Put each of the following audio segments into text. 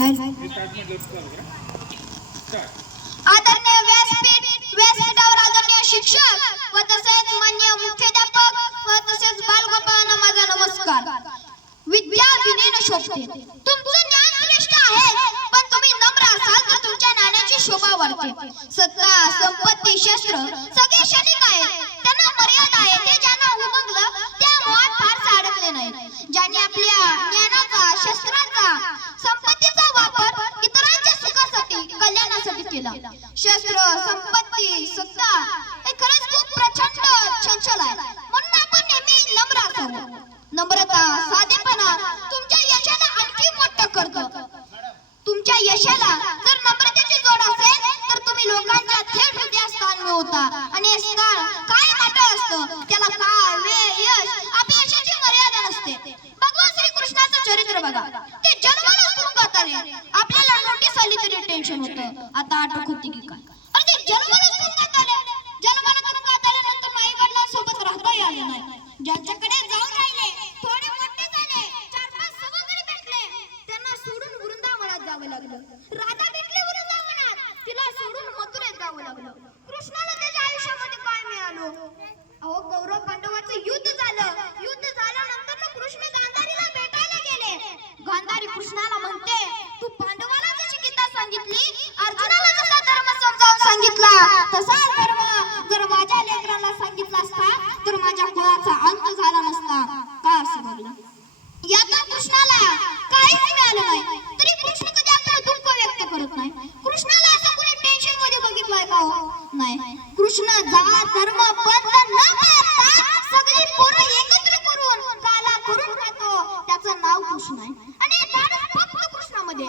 आदरणीय व्यासपीठावर आदरणीय शिक्षक व तसेच मान्य मुख्याध्यापक व तसेच बालगोपाळांना माझा नमस्कार. विद्या विनयने शोभते. तुमचं ज्ञान श्रेष्ठ आहे, पण तुम्ही नम्र असाल तर तुमच्या ज्ञानाची शोभा वाढते. सत्ता, संपत्ती, शस्त्र सगळे क्षणिक आहेत. त्यांना मर्यादा आहे. ते ज्यांना उमगलं त्या मोहात फारसे अडकले नाहीत. ज्यांनी आपल्या ज्ञानाचा, शस्त्राचा, संपत्तीचा वापर इतरांच्या सुखासाठी, कल्याणासाठी केला. शस्त्र, संपत्ती, सत्ता हे खरंच खूप प्रचंड चंचल आहे. म्हणून आपण नेहमी नम्र असावं. नम्रता, साधेपणा तुमच्या यशाला आणखी मोठं करतं. तुमच्या यशाला जर नम्रतेची जोड असेल तर तुम्ही लोकांच्या थेट हृदयस्थान मिळवता. आणि हे स्थान काय नातं असतं, त्याला काळ, वेळ, यश, अपयशाची मर्यादा नसते. भगवान श्रीकृष्णाचं चरित्र बघा. ते जन्माला तुरुंगात आले. आपल्याला नोटीस आली तरी टेन्शन होतं, आता अटक होती की काय. आणि ते जन्माला तुरुंगात आले. जन्माला तुरुंगात आल्यानंतर आई वडिलांसोबत राहताही आले नाही. ज्यांच्याकडे जाऊन राहिले, थोडे मोठे झाले, 4-5 सवंगडी भेटले, त्यांना सोडून वृंदावनात जावं लागलं. राधा भेटली वृंदावनात, तिला सोडून मथुरेत जावं लागलं. कृष्णाला त्याच्या आयुष्यामध्ये काय मिळालं? अहो, कौरव पांडवाचं युद्ध झालं. युद्ध झाल्यानंतर कृष्ण गांधारीला भेटायला गेले. गांधारी कृष्णाला म्हणते, तू पांडवाला जशी गीता सांगितली, अर्जुनाला जसा धर्म समजावून सांगितला, तसा धर्म जर माझ्या लेकराला सांगितला असता तर माझ्या कुळाचा अंत झाला नसता. का असं बघलं? याचा कृष्णाला काहीच मिळालं नाही, तरी कृष्ण कधी आपलं दुःख व्यक्त करत नाही. कृष्णाला असं कोणी टेन्शन मध्ये बघितलंय का? नाही. कृष्ण जात, धर्म, पंथ न पाहता सगळी पोरं एकत्र करून काला करून खातो. त्याचं नाव कृष्ण आहे. आणि फक्त कृष्णामध्ये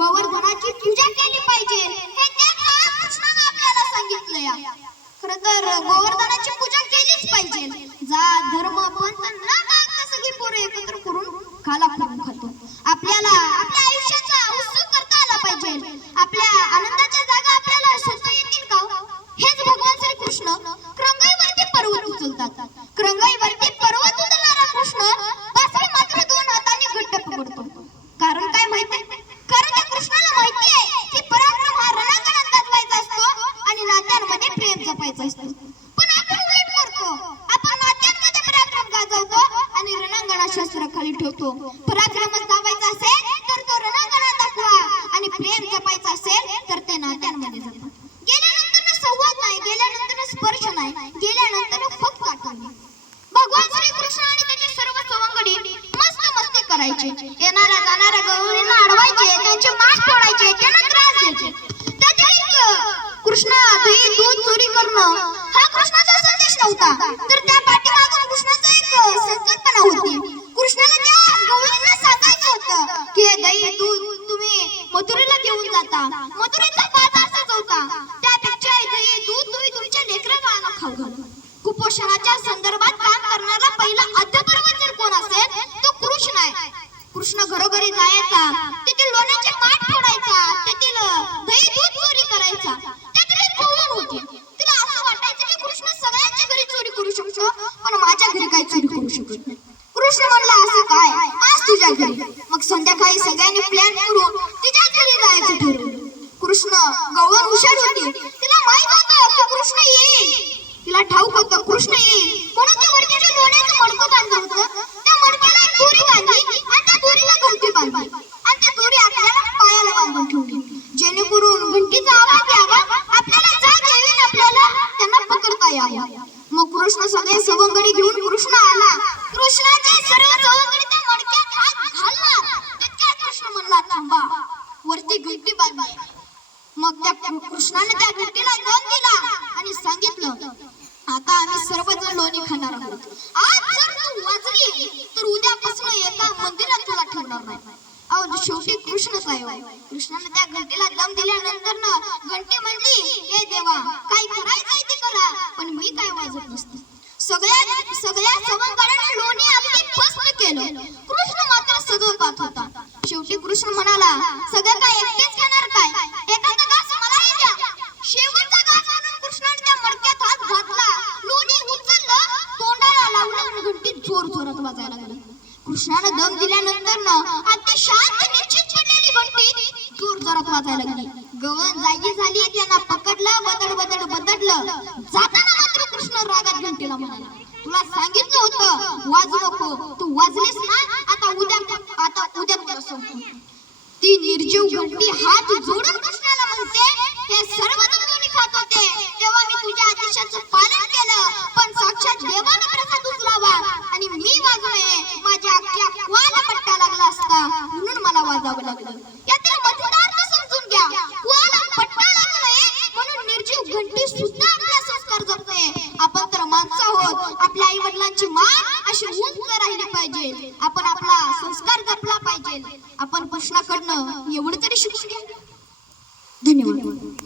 गोवर्धनाची पूजा केली पाहिजे हे त्या काळात कृष्णाने आपल्याला सांगितलंय. खरं तर गोवर्धनाची पूजा केलीच पाहिजे. जात, धर्म, पंथ न पाहता सगळी पोरं एकत्र करून काला करून खातो. आपल्याला आपल्या आयुष्याचा उत्सव करता आला पाहिजे. आपल्या आनंदाच्या जागा आपल्याला शोधता येतील का? हेच भगवान श्री कृष्ण क्रंगाईवरती पर्वत उचलतात. क्रंगाईवरती पर्वत उचलणारा कृष्ण बासरी मात्र 2 हातांनी घट्ट पकडतो. कारण काय माहिती? कारण त्या कृष्णाला माहिती आहे की पराक्रम हा रणांगणात गाजवायचा असतो आणि नात्यांमध्ये प्रेम जपायचं असतं. पण आपण उलट करतो. आपण नात्यांमध्ये पराक्रम गाजवतो आणि रणांगणात शस्त्र खाली ठेवतो. पराक्रमच गावायचा असेल तर तो रणांगणात दाखवा आणि प्रेम जपायचं असेल तर ते नात्यांमध्ये जपा. गेल्यानंतर संवाद नाही, गेल्यानंतर स्पर्श नाही, गेल्यानंतर फक्त आठवणी. भगवान श्रीकृष्ण आणि त्याचे सर्व सवंगडी मस्त मस्ती करायचे. येणाऱ्या जाणाऱ्या गवळींना अडवायचे, त्यांचे मांस फोडायचे, त्यांना त्रास द्यायचे. त्यातील कृष्ण दही दूध चोरी करणं हा कृष्णाचा संदेश नव्हता, तर त्या पाठीमागे कृष्णाचा एक संकल्पना होती. कृष्णाला त्या गवळींना सांगायचं होतं की हे दही दूध तुम्ही मथुरेला घेऊन जाता. मथुरेचा बाजार सजवता. त्यापेक्षा हे दही दूध तुम्ही तुमच्या लेकरांना खाऊ घाला. कुपोषणाच्या संदर्भात काम करणारा पहिला अध्यापर्वत कोण असेल तो कृष्ण आहे. कृष्ण घरोघरी जायचा, तेथील लोण्याचे माठ फोडायचा, तेथील दही दूध चोरी करायचा. त्यातील एक गवळण होती. तिला असं वाटायचं की कृष्ण सगळ्यांच्या घरी चोरी करू शकतो, पण माझ्या घरी काही चोरी करू शकत नाही. कृष्ण म्हणला, असं काय, आज तुझ्या घरी. मग संध्याकाळी सगळ्यांनी प्लॅन करून तिच्याच घरी जायचं ठरवलं. कृष्ण गवळण हुशार होती. तिला माहित होतं की कृष्ण येईल. तिला ठाऊक होतं कृष्ण येईल, म्हणून ती वरतीच्या लोण्याचं मडकं बांधलं होतं. त्या मडक्याला एक दोरी बांधली आणि त्या दोरीला घंटी बांधली आणि ती दोरी आपल्याला पायाला बांधून ठेवली, जेणेकरून घंटीचा आवाज यावा, आपल्याला जाग यावी, आपल्याला त्यांना पकडता यावं. मग कृष्ण सगळे सवंगडी घेऊन कृष्ण आला. कृष्णाचे सर्व सवंगडी त्या मडक्यात हात घालला. तितक्यात कृष्ण म्हणला, थांबा, वरती घंटी बांधली. मग त्या कृष्णाने त्या घंटीला दम दिला आणि सांगितलं, आता आम्ही सर्वजण लोणी खाणार आहोत. आज जर तू वाचली तर उद्यापासून एका मंदिरात तुला ठेवणार नाही. अहो, शेवटी कृष्णच आहे. कृष्णाने त्या घंटीला दम दिल्यानंतर घंटी म्हणली, हे देवा, काय करायचंय ते करा, पण मी काय वाजत नसते. सगळ्या सवंगड्यांनी लोणी अगदी मस्त केलं. कृष्ण मात्र सगळं पाहत होता. शेवटी कृष्ण म्हणाला, सगळं काय एकटेच खाणार काय? एखादा घास मलाही द्या. शेवटचा घास म्हणून कृष्णाने त्या मडक्यात हात घातला, लोणी उचललं, तोंडाला लावलं आणि घंटी जोर जोरात वाजायला लागली. कृष्णाने दम दिल्यानंतर अगदी शांत निश्चित पडलेली घंटी वाजायला लागली. गवळण जागी झाली, त्यांना पकडलं, बदडलं. जाताना मात्र कृष्ण रागात घंटेला म्हणाला, तुला सांगितलं होतं वाजू नको, तू वाजलीस ना, आता उद्या तुला संपू. ती निर्जीव घंटी हात जोडून कृष्णाला म्हणते, हे सर्वजण कोणी खात होते तेव्हा मी तुझ्या आदेशाचं पालन केलं, पण साक्षात देवानं प्रसाद उचलावा आणि मी वाजू नये, माझ्या अख्ख्या कुळाला पट्टा लागला असता म्हणून मला वाजावं लागलं. यातील मध्यतार्थ समजून घ्या. कुळाला पट्टा लागू नये म्हणून निर्जीव घंटी सुद्धा आपला संस्कार जपते. आपण तर माणसं आहोत, आपल्या आई वडिलांची मान अशी उंच राहिली पाहिजे, आपण आपला संस्कार जपला पाहिजे. आपण कृष्णाकडनं एवढं तरी शिकू घ्या. धन्यवाद.